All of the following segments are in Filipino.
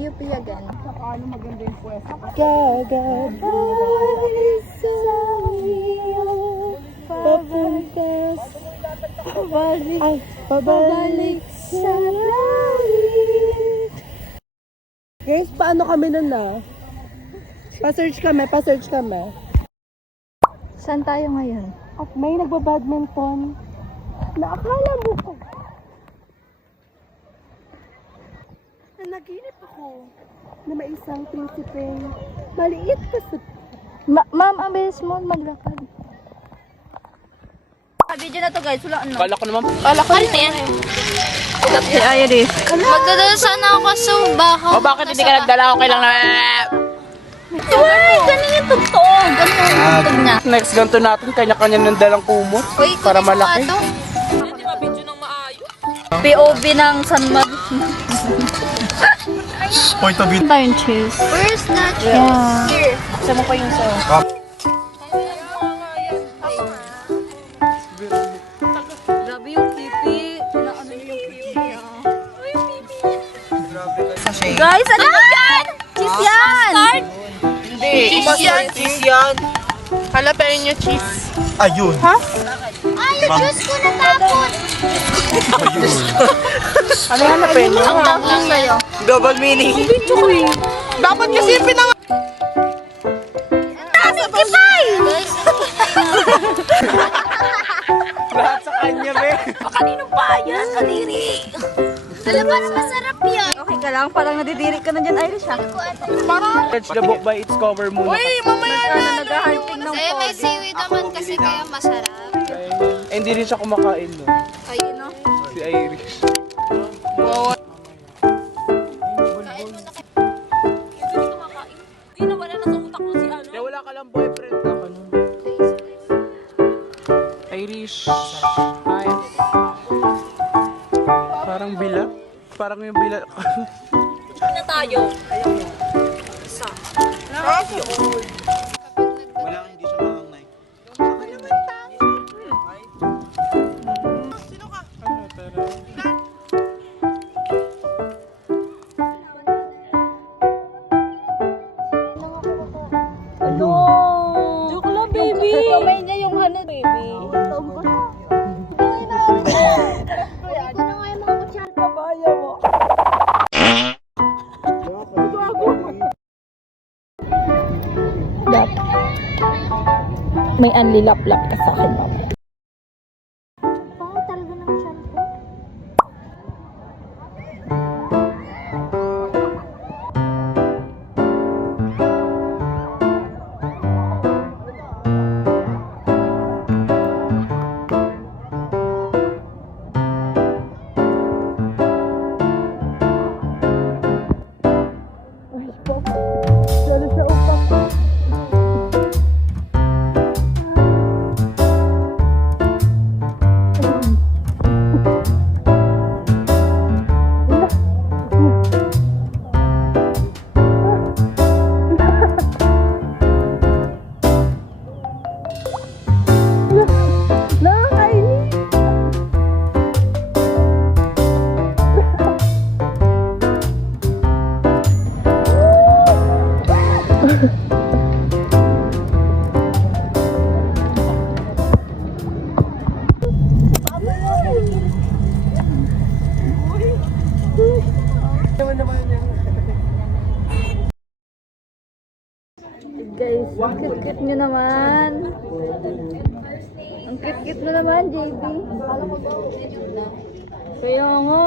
UP again. Ano maganda yung pwesto. Gagabay sa iyo, papuntas, pabalik sa langit. Guys, paano kami nun na? Pa-search kami. Saan tayo ngayon? At may nagbabadminton na akala mo ko. Naginip ako na may isang prinsipeng maliit pa sa... Ma'am, ang bilis mo maglakad. Video na to guys, wala ano. Kala ko naman. Ano yan? Si Iris. Magdadala sana ako sa baho. O bakit hindi ka nagdala? Okay lang na. Uy, ganun yung tugtog. Ganun yung tugtog niya. Next ganito natin, kanya-kanya ng dalang kumot. Uy, para malaki. Hindi ma-video ng maayos. POV ng San Mar. Point of view. Tayong cheese. Where's that cheese? Yeah. Here. Isa mo pa yung sa... Grabe yung pipi. Ano yung pipi? Guys, ano yan? Cheese yan! Hindi. Cheese yan. Jalapeno cheese. Ayun. Ay, yung juice ko natapon. Ano yung jalapeno? Ang tapos sa'yo. Double meaning. Dapat kasi pinang... Dami kipay! Guys, Lahat sa kanya, be. kanino pa yan? Kadiri. Alam ba na masarap yan? Okay ka lang, parang nadidiri ka na dyan, Irish ha? Judge the book by its cover muna. Uy, mamaya na! Nag-hunting ng Eh, may seaweed naman kasi kaya masarap. Eh, hindi rin siya kumakain, no? Ayun no? Si Irish. Hindi na wala na sa utak mo si ano. Kaya wala ka lang boyfriend. Ano? Irish. Hi. Parang bila. Parang yung bila. Na tayo. Walang hindi siya makangnay. Joke lang, baby. Kamay niya yung ano, baby. May anlilap-lap ka sa akin, mama. Bakit talaga ng tiyan ko? Guys, ang cute-cute nyo naman. Ang cute-cute mo naman, JD. Kaya nga.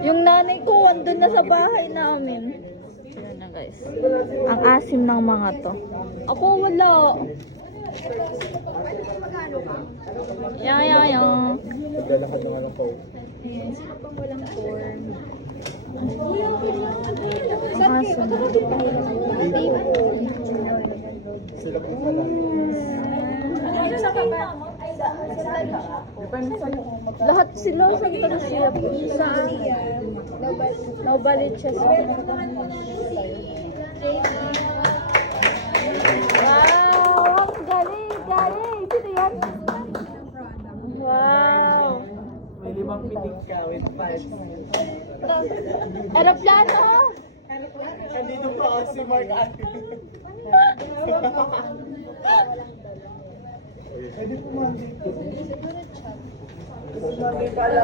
Yung nanay ko, andun na sa bahay namin. Yan na guys. Ang asim ng mga to. Ako wala. Yang. Naglalakad na nga lang po. Sino pang walang form? Ang aso na. Sila po pala. Lahat sila sa Tansiya. Sa Nobody Chess. Wow! Ang galing! Galing! Sino yan? Wow! magpitig ka with fights. Aeroplano! Andito pa ako si Mark Anthony. Pwede po man dito. Gusto namin pala.